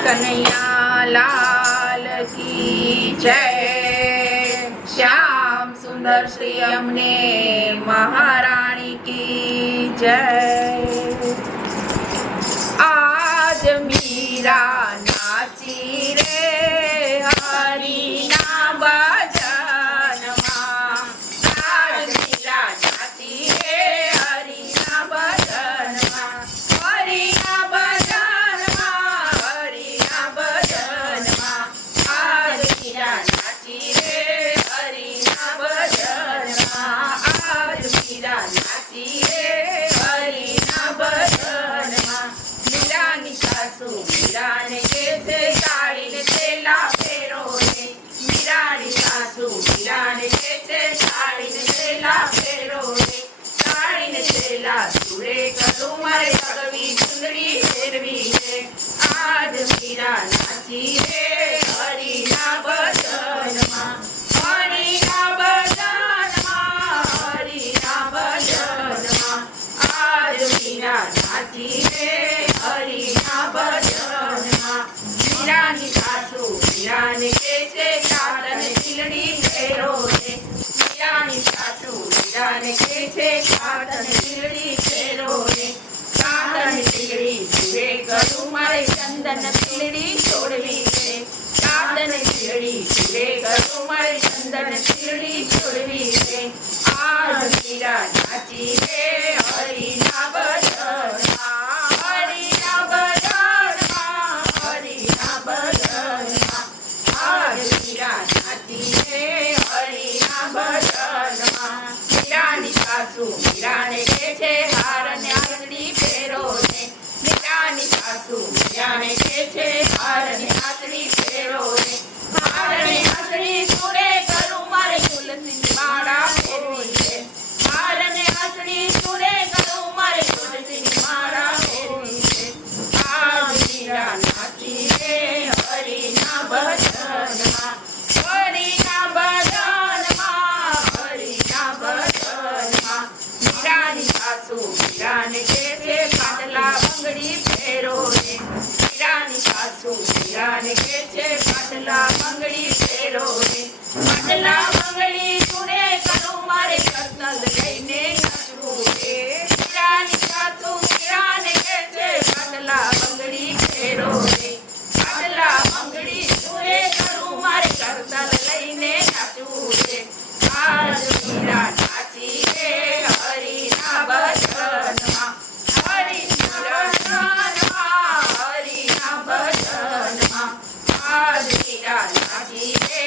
कन्हैया लाल की जय। श्याम सुंदर श्री अमने महारानी की जय। आज मीरा नाची रे हरि ना भजन मां। आज मीरा नाची रे हरि ना भजन मां। हरि ना भजन मां, हरि ना भजन मां। आज मीरा नाची रे हरि ना भजन मां। आज मीरा नाची रे हरि ना भजन मां। मीरानी सासू मीराने केसे साड़ीने चेला फेरो रे। मीरानी सासू मीराने केसे साड़ीने चेला फेरो रे। साड़ीने चेला सुरे करूं मारे कवी सुंदरी फेरवी रे। आज मीरा नाची रे हरि ना भजन मां। हरि ना भजन मां, हरि ना भजन मां। आज मीरा नाची रे हरि ना भजन मां। मीरानी सासू मीराने केसे काटन चीलड़ी फेरो रे। मीरानी सासू मीराने केसे काटन चीलड़ी फेरो रे। काटन चीलड़ी जुए करूं मारे चंदन चीलड़ी छोड़वी रे। काटन चीलड़ी जुए करूं मारे चंदन चीलड़ी छोड़वी रे। आज मीरा नाची रे हरि ना भजन मां। हरि ना भजन मां, हरि ना भजन मां। आज मीरा नाची रे हरि ना भजन मां। मीरानी सासू मीराने केसे हारने आंगળી फेरो रे। मीरानी सासू मीराने केसे हारने आंगળી फेरो रे। हारने आंगળી સુરે કરું મારે તુલસીની માળા ફેરવી રે। હારને આંગળી સુરે કરું મારે તુલસીની માળા ફેરવી રે। આજ મીરા નાચી રે હરિ ના ભજન માં। હરિ ના ભજન માં, હરિ ના ભજન માં। મીરાની સાસુ મીરાને કેસે પાટલા બંગડી ફેરો રે। મીરાની સાસુ મીરાને કેસે પાટલા બંગડી ફેરો રે। પાટલા બંગડી સુરે કરું મારે કરતલ લઈને નાચવું રે। મીરાની સાસુ મીરાને કેસે પાટલા બંગડી ફેરો રે। પાટલા બંગડી સુરે કરું મારે કરતલ લઈને નાચવું રે। આજ મીરા નાચી રે હરિ ના ભજન માં। હરિ ના ભજન માં, હરિ ના ભજન માં। આજ મીરા નાચી રે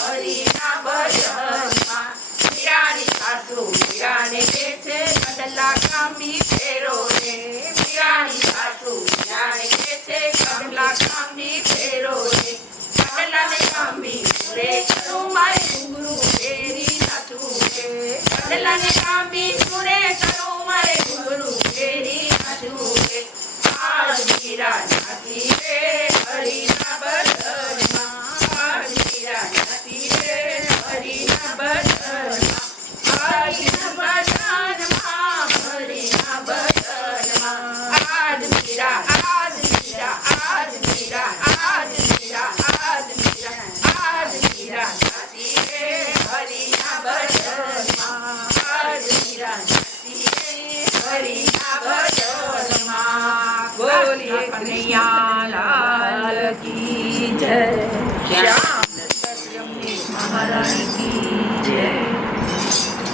હરિ ના ભજન માં। મીરાની સાસુ મીરાને કેસે કડલા કાંબી ફેરો રે। મીરાની સાસુ મીરાને કેસે કડલા કાંબી ફેરો રે। કડલાને કાંબી સુરે કરું મારે ઘૂંઘરું ફેરી નાચવું રે। કડલાને કાંબી સુરે કરું મારે ઘૂંઘરું ફેરી નાચવું રે। આજ મીરા નાચી રે હરિ ના ભજન માં। આજ મીરા નાચી રે હરિ ના ભજન માં। હરિ ના ભજન માં, હરિ ના ભજન માં। આજ મીરા, આજ મીરા, આજ મીરા, આજ મીરા, આજ મીરા, આજ મીરા નાચી રે હરિ ના ભજન માં। આજ મીરા નાચી રે હરિ ના ભજન માં। બોલીએ કનૈયા લાલ કી જય। શ્યામ સુંદર શ્રી અમને મહારાણી કી